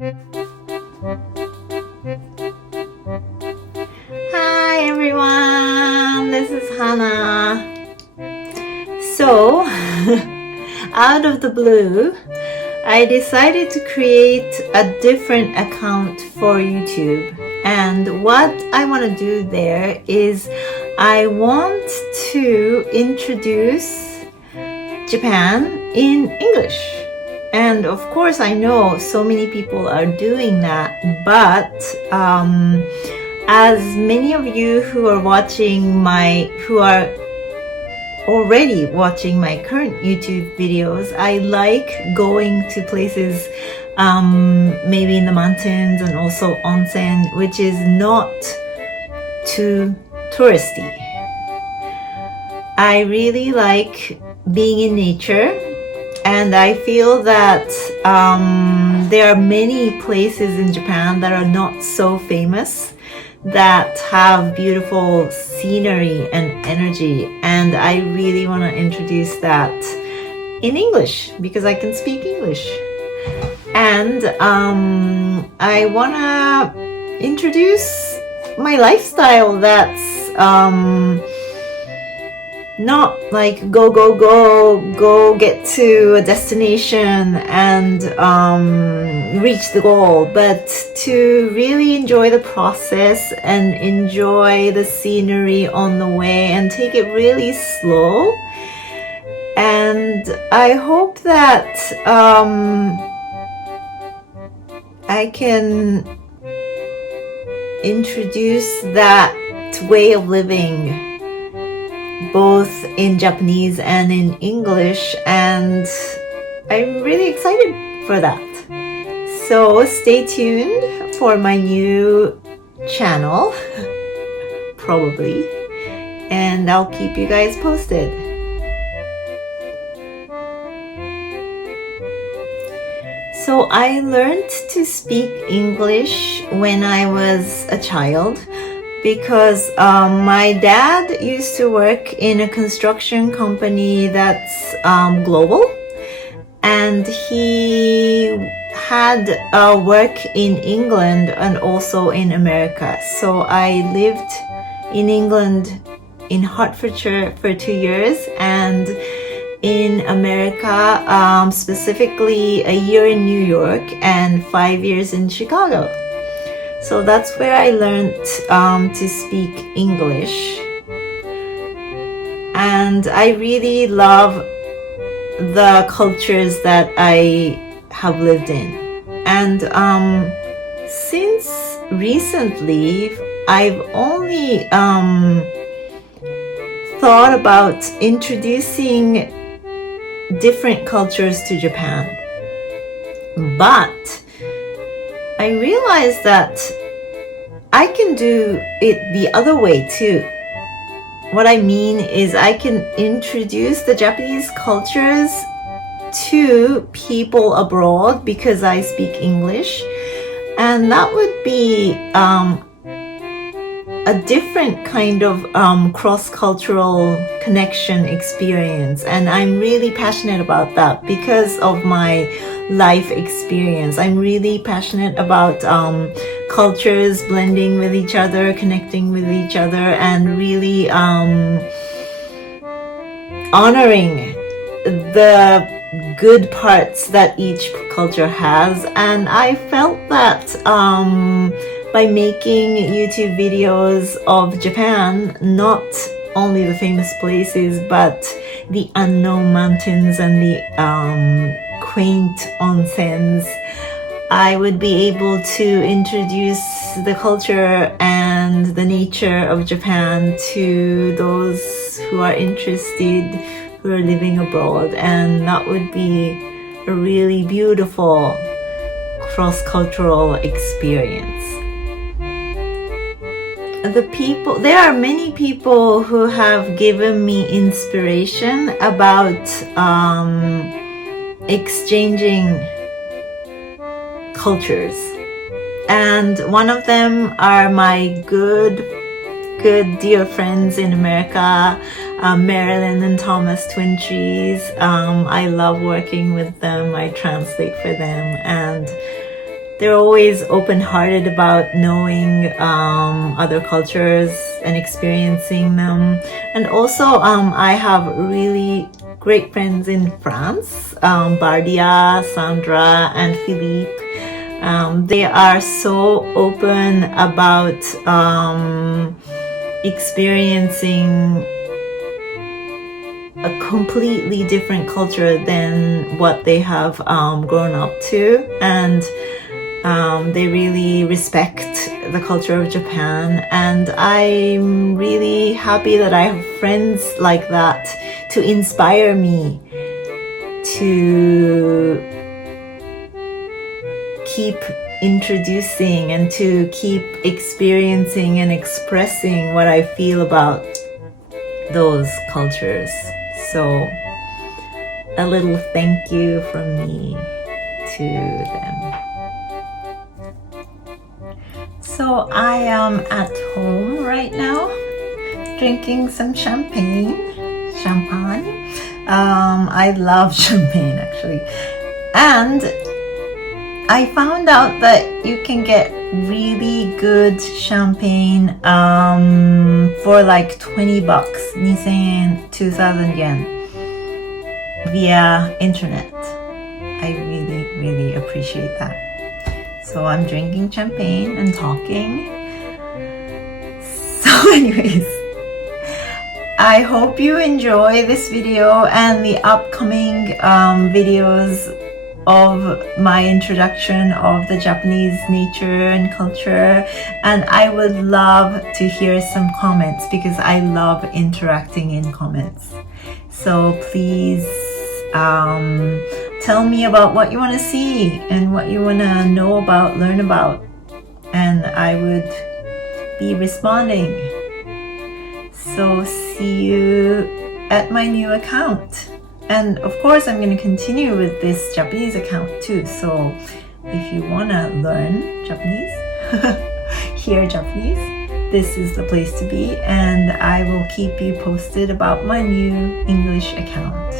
Hi everyone, this is Hana. So, out of the blue, I decided to create a different account for YouTube. And what I want to do there is I want to introduce Japan in English. And of course, I know so many people are doing that, but as many of you who are already watching my current YouTube videos, I like going to places maybe in the mountains and also onsen, which is not too touristy. I really like being in nature, and I feel that there are many places in Japan that are not so famous that have beautiful scenery and energy, and I really want to introduce that in English because I can speak English. And I want to introduce my lifestyle that's not like go get to a destination and reach the goal, but to really enjoy the process and enjoy the scenery on the way and take it really slow. And I hope that I can introduce that way of living both in Japanese and in English, and I'm really excited for that. So stay tuned for my new channel, probably, and I'll keep you guys posted. So I learned to speak English when I was a child, because my dad used to work in a construction company that's global, and he had work in England and also in America. So I lived in England, in Hertfordshire, for 2 years, and in America, specifically a year in New York and 5 years in Chicago. So that's where I learned to speak English. And I really love the cultures that I have lived in. And since recently, I've only thought about introducing different cultures to Japan. But I realized that I can do it the other way too. What I mean is I can introduce the Japanese cultures to people abroad because I speak English, and that would be a different kind of cross-cultural connection experience, and I'm really passionate about that because of my life experience. I'm really passionate about cultures blending with each other, connecting with each other, and really honoring the good parts that each culture has. And I felt that by making YouTube videos of Japan, not only the famous places, but the unknown mountains and the quaint onsens, I would be able to introduce the culture and the nature of Japan to those who are interested, who are living abroad, and that would be a really beautiful cross-cultural experience. There are many people who have given me inspiration about exchanging cultures, and one of them are my good dear friends in America, Marilyn and Thomas Twin Trees. I love working with them. I translate for them, and they're always open-hearted about knowing other cultures and experiencing them. And also I have really great friends in France, Bardia, Sandra, and Philippe. They are so open about experiencing a completely different culture than what they have grown up to, and they really respect the culture of Japan, and I'm really happy that I have friends like that to inspire me to keep introducing and to keep experiencing and expressing what I feel about those cultures. So a little thank you from me to them. So I am at home right now drinking some champagne. I love champagne actually. And I found out that you can get really good champagne for like 20 bucks, 2000 yen via internet. I really appreciate that. So I'm drinking champagne and talking. So anyways, I hope you enjoy this video and the upcoming videos of my introduction of the Japanese nature and culture, and I would love to hear some comments because I love interacting in comments. So please tell me about what you want to see and what you want to know about, learn about, and I would be responding. So see you at my new account. And of course, I'm going to continue with this Japanese account too. So if you want to learn Japanese, hear Japanese, this is the place to be. And I will keep you posted about my new English account.